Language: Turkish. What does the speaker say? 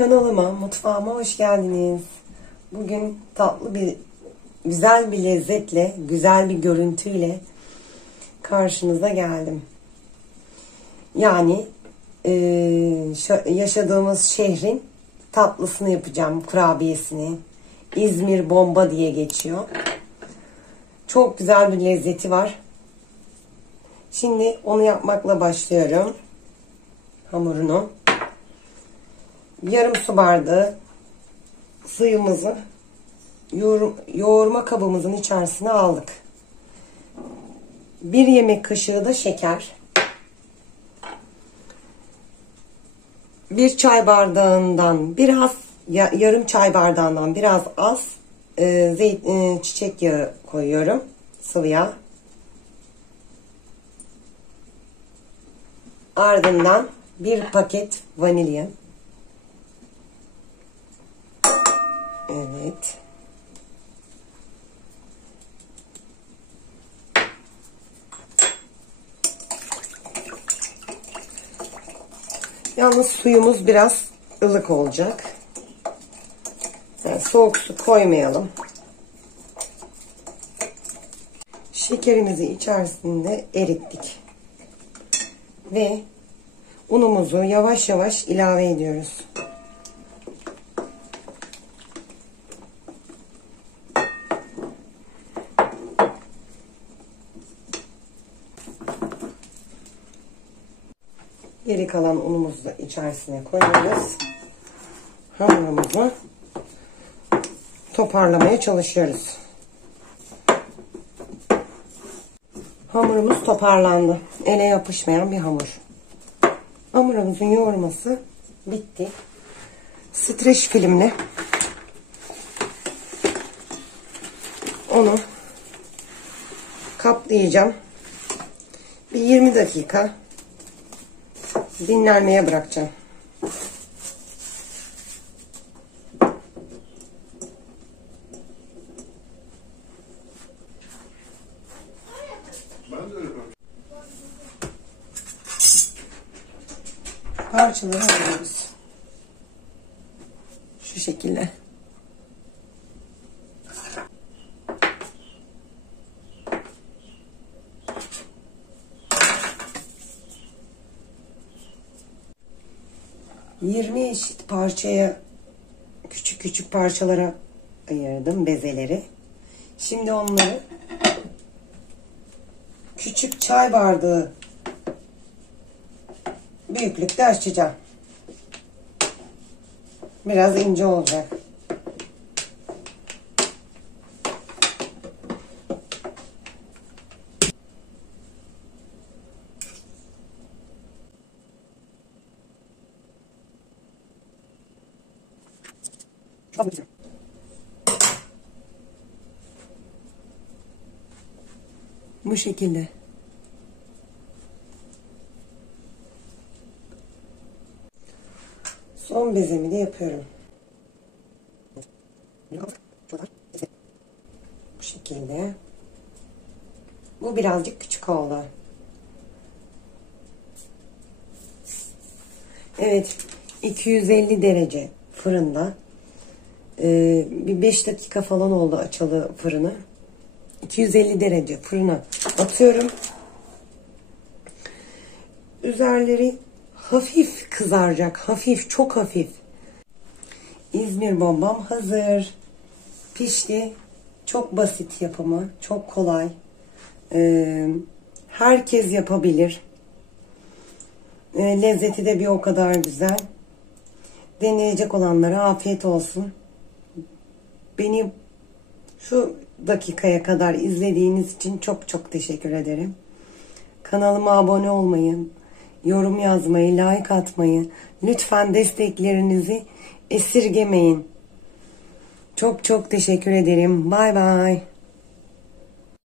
Kanalıma, mutfağıma hoş geldiniz. Bugün güzel bir lezzetle, güzel bir görüntüyle karşınıza geldim. Yani yaşadığımız şehrin tatlısını yapacağım, kurabiyesini. İzmir bomba diye geçiyor. Çok güzel bir lezzeti var. Şimdi onu yapmakla başlıyorum. Hamurunu. Yarım su bardağı suyumuzu yoğurma kabımızın içerisine aldık. 1 yemek kaşığı da şeker. 1 çay bardağından biraz, yarım çay bardağından biraz az çiçek yağı koyuyorum. Sıvı yağ. Ardından 1 paket vanilya. Evet. Yalnız suyumuz biraz ılık olacak. Yani soğuk su koymayalım. Şekerimizi içerisinde erittik. Ve unumuzu yavaş yavaş ilave ediyoruz. Geri kalan unumuzu da içerisine koyuyoruz. Hamurumuzu toparlamaya çalışıyoruz. Hamurumuz toparlandı. Ele yapışmayan bir hamur. Hamurumuzun yoğurması bitti. Streç filmle onu kaplayacağım. Bir 20 dakika dinlenmeye bırakacağım. Parçaları alıyoruz. Şu şekilde. Yirmi eşit parçaya, küçük küçük parçalara ayırdım bezeleri. Şimdi onları küçük çay bardağı büyüklükte açacağım. Biraz ince olacak. Bu şekilde. Son bezemi de yapıyorum. Bu şekilde. Bu birazcık küçük oldu. Evet. 250 derece fırında. Bir 5 dakika falan oldu açalı fırını. 250 derece fırına atıyorum. Üzerleri hafif kızaracak. Hafif, çok hafif. İzmir bombam hazır. Pişti. Çok basit yapımı. Çok kolay. Herkes yapabilir. Lezzeti de bir o kadar güzel. Deneyecek olanlara afiyet olsun. Beni şu dakikaya kadar izlediğiniz için çok çok teşekkür ederim. Kanalıma abone olmayı, yorum yazmayı, like atmayı, lütfen desteklerinizi esirgemeyin. Çok çok teşekkür ederim. Bay bay.